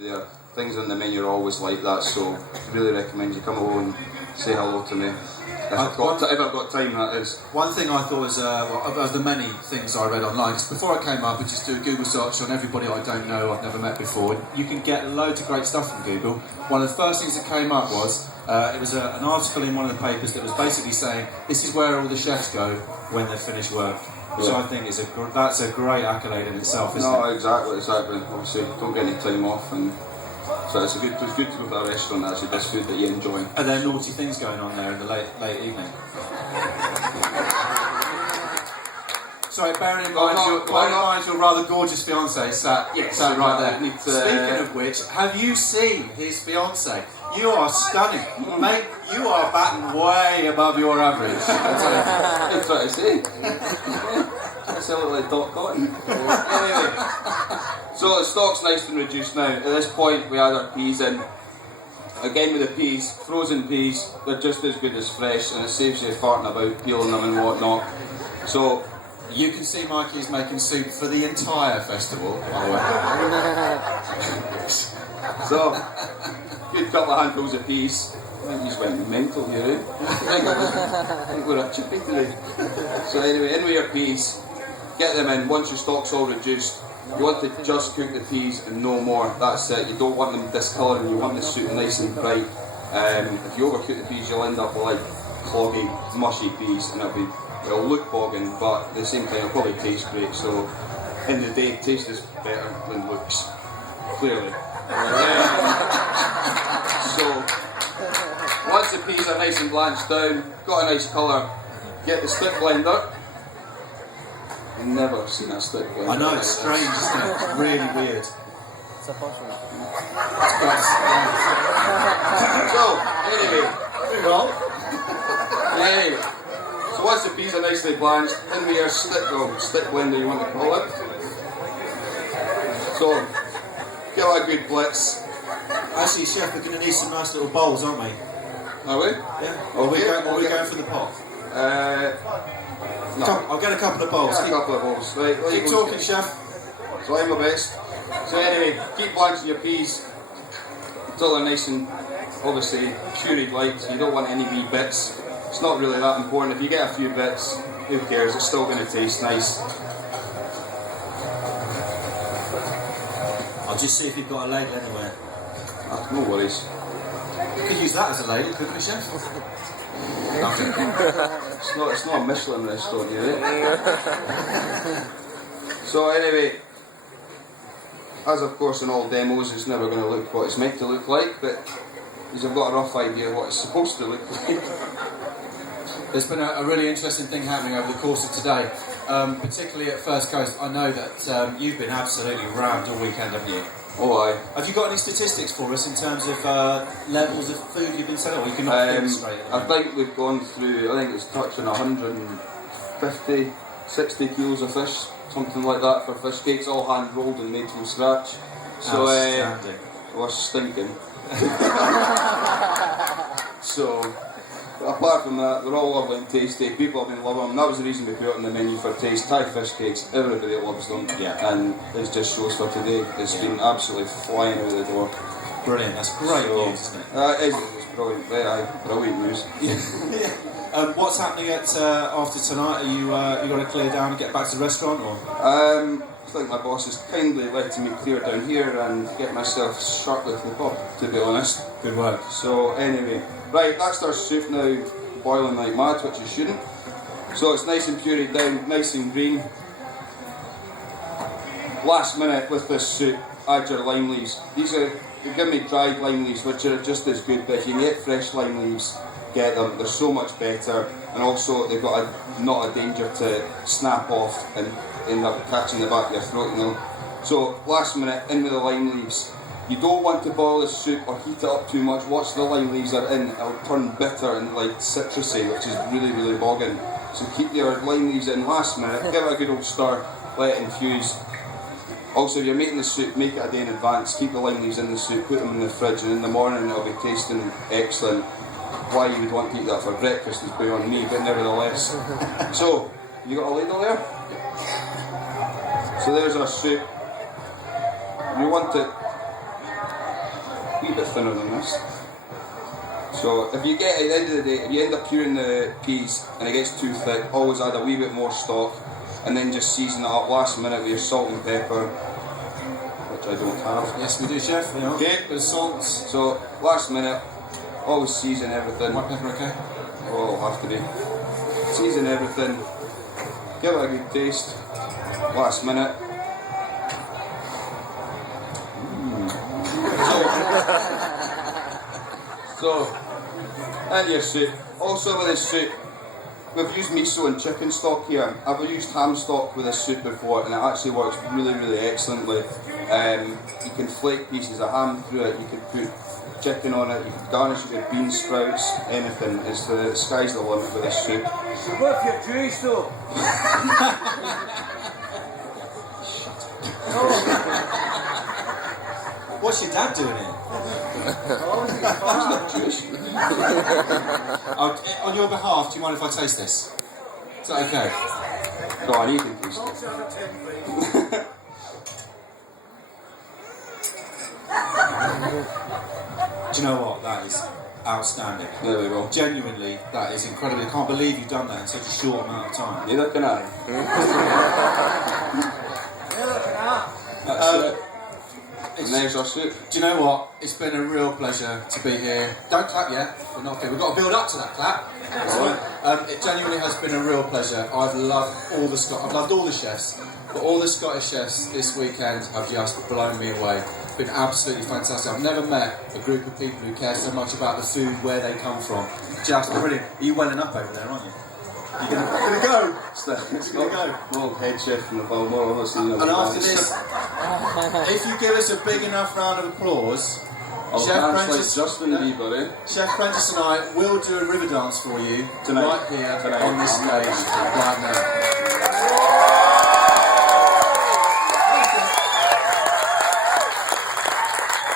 There, things on the menu are always like that, so I really recommend you come along and say hello to me. If I've got time, that is. One thing I thought was, of the many things I read online, because before I came up I just do a Google search on everybody I don't know, I've never met before. You can get loads of great stuff from Google. One of the first things that came up was, it was an article in one of the papers that was basically saying, this is where all the chefs go when they finish work. Which I think is that's a great accolade in itself, isn't it? No, exactly. Obviously, don't get any time off, and so it's good to go to a restaurant that actually does food that you enjoy. Are there naughty things going on there in the late evening? Sorry, bearing in mind your rather gorgeous fiancée sat right there. Speaking of which, have you seen his fiancée? You are stunning, mate. You are batting way above your average. That's what I say. I sound like Doc Cotton. Anyway, so the stock's nice and reduced now. At this point, we add our peas in. Again with the peas, frozen peas, they're just as good as fresh, and it saves you farting about, peeling them and whatnot. So you can see Mikey's making soup for the entire festival, by the way. So, good couple of handfuls of peas. I think he's went mental here, eh? I think we're a chippy today. So anyway, in with your peas, get them in. Once your stock's all reduced, you want to just cook the peas and no more. That's it. You don't want them discolouring. You want the soup nice and bright. If you overcook the peas, you'll end up with like cloggy, mushy peas, and it'll look bogging, but at the same time it'll probably taste great. So, end of the day, taste is better than looks. Clearly. So, once the peas are nice and blanched down, got a nice colour, get the stick blender. I've never seen a stick blender. I know, it's strange, isn't it? Really weird. It's a function. So, anyway, so once the peas are nicely blanched, in with your stick blender, you want to call it. So, give it a good blitz. Actually, Chef, we're going to need some nice little bowls, aren't we? Are we? Yeah. Or are we going for the pot? No. I'll get a couple of bowls. Get a couple of bowls. Right, keep talking, Chef. So I'm my best. So anyway, keep blanching your peas until they're nice and obviously pureed light. So you don't want any wee bits. It's not really that important. If you get a few bits, who cares? It's still going to taste nice. I'll just see if you've got a ladle anywhere. No worries. You could use that as a ladle, couldn't you, Chef? It's not a Michelin restaurant here, eh? So anyway, as of course in all demos, it's never going to look what it's meant to look like, but you've got a rough idea of what it's supposed to look like. There's been a really interesting thing happening over the course of today, particularly at First Coast. I know that you've been absolutely rammed all weekend, haven't you? Oh, aye. Have you got any statistics for us in terms of levels of food you've been selling, or you can not think straight? I think we've gone through, I think it's touching 150, 60 kilos of fish, something like that for fish cakes, all hand rolled and made from scratch. So we're stinking. So, apart from that, they're all lovely and tasty. People have been loving them. That was the reason we put it on the menu for taste. Thai fish cakes, everybody loves them. Yeah. And it just shows for today. It's been absolutely flying out the door. Brilliant. That's great news, isn't it? It's brilliant. Brilliant news. Yeah. What's happening after tonight? Are you going to clear down and get back to the restaurant, or? I think my boss is kindly letting me clear down here and get myself sharply to the pub, to be honest. Good work. So anyway, right, that's our soup now boiling like mad, which it shouldn't. So it's nice and pureed down, nice and green. Last minute with this soup, add your lime leaves. They give me dried lime leaves, which are just as good, but if you can get fresh lime leaves, get them. They're so much better, and also they've got not a danger to snap off and end up catching the back of your throat, you know. So last minute, in with the lime leaves. You don't want to boil the soup or heat it up too much. Once the lime leaves are in, it'll turn bitter and like citrusy, which is really, really bogging. So keep your lime leaves in last minute, give it a good old stir, let it infuse. Also, if you're making the soup, make it a day in advance. Keep the lime leaves in the soup, put them in the fridge, and in the morning it'll be tasting excellent. Why you would want to eat that for breakfast is beyond me, but nevertheless. So, you got a ladle there? So there's our soup. You want it wee bit thinner than this. So if you get, at the end of the day, if you end up curing the peas and it gets too thick, always add a wee bit more stock and then just season it up last minute with your salt and pepper, which I don't have. Yes, we do, chef. Yeah. Okay. Bit of salt. So last minute, always season everything. White pepper, okay? Oh, it'll have to be. Season everything. Give it a good taste. Last minute. So, and your soup. Also with this soup, we've used miso and chicken stock here. I've used ham stock with this soup before and it actually works really, really excellently. You can flake pieces of ham through it, you can put chicken on it, you can garnish it with bean sprouts, anything. It's the sky's the limit with this soup. What if you're Jewish though? What's your dad doing here? On your behalf, do you mind if I taste this? Is that okay? Go on, you can taste it. Do you know what? That is outstanding. There we go. Genuinely, that is incredible. I can't believe you've done that in such a short amount of time. Neither can I. That's it. And there's our soup. Do you know what? It's been a real pleasure to be here. Don't clap yet. We're not here. We've got to build up to that clap. It genuinely has been a real pleasure. I've loved all the chefs, but all the Scottish chefs this weekend have just blown me away. It's been absolutely fantastic. I've never met a group of people who care so much about the food, where they come from. Just brilliant. Are you welling up over there, aren't you? You're gonna go. It's not no head chef in the Balmoral, obviously. And after this, if you give us a big enough round of applause, Chef Prentice, Justin Bieber, eh? Chef Prentice and I will do a river dance for you Tonight. right here on this stage right now.